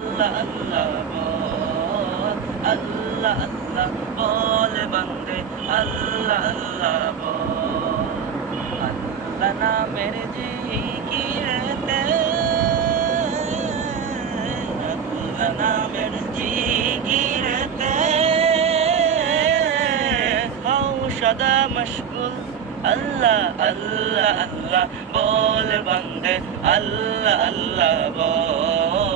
আল্লাহ আল্লাহ বল বন্দে আল্লাহ আল্লাহ আল্লাহ নামের জিকিরেতে আল্লাহ নামের জিকিরেতে হও সদা মশগুল আল্লাহ আল্লাহ আল্লাহ, বল বন্দে, আল্লাহ আল্লাহ, বল।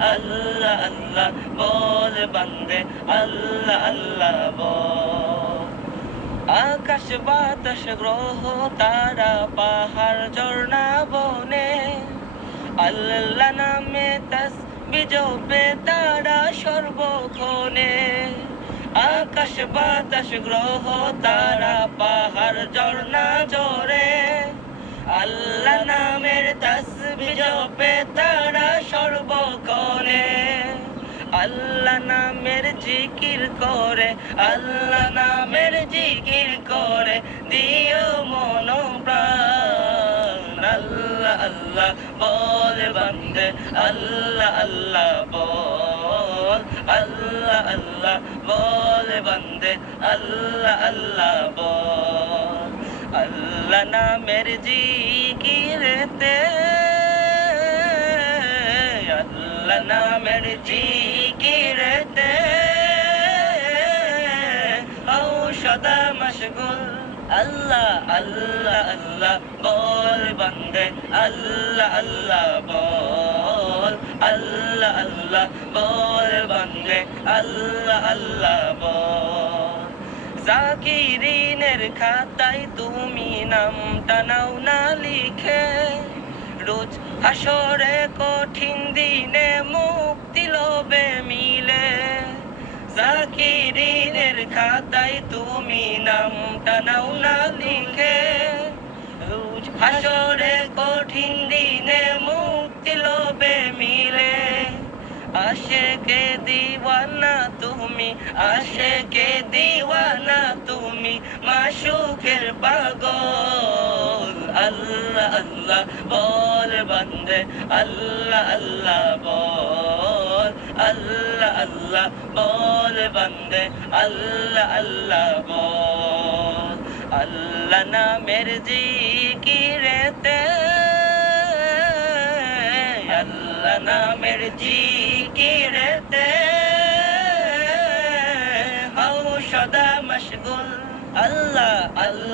আল্লাহ আল্লাহ, বল বন্দে, আল্লাহ আল্লাহ আকাশ বাতাস, গ্রহ, তারা, পাহাড়, ঝর্ণা, বনে। আল্লাহ নামে তাস বিজপে তারা সর্বক্ষণে। আকাশ বাতাস, গ্রহ, তারা, পাহাড়, ঝর্ণা জোরে আল্লাহ নামের তাস জপে, তারা সর্বক্ষণে আল্লাহ নামের জিকির করে, আল্লাহ নামের জিকির করে, দিও মন আল্লাহ আল্লাহ বল বন্দে, আল্লাহ আল্লাহ বল। আল্লাহ আল্লাহ বল বন্দে, আল্লাহ আল্লাহ বল। আল্লাহ নামের জিকিরেতে নামের জিকিরেতে ঔষধা মশগুল। আল্লাহ আল্লাহ আল্লাহ, বল বন্দে। আল্লাহ আল্লাহ, বল। আল্লাহ আল্লাহ, বল বন্দে। আল্লাহ আল্লাহ, বল। জাকিরিনের খাতায় তুমি নামটা নাও না লিখে। রোজ হাসরে কঠিন দিনে মুক্তি লোবে মিলে। জাকিরিনের খাতায় তুমি নামটা নাও না লিখে। রোজ হাসরে কঠিন দিনে মুক্তি লোবে মিলে। আশেকে দিওয়ানা তুমি, আশেকে দিওয়ানা তুমি মাসুকের পাগল। আল্লাহ বল বন্দে, আল্লাহ আল্লাহ বল, আল্লাহ আল্লাহ বল বন্দে, আল্লাহ আল্লাহ বল। আল্লাহ নামের জিকিরেতে, আল্লাহ নামের জিকিরেতে, হও সদা মশগুল, আল্লাহ আল্লাহ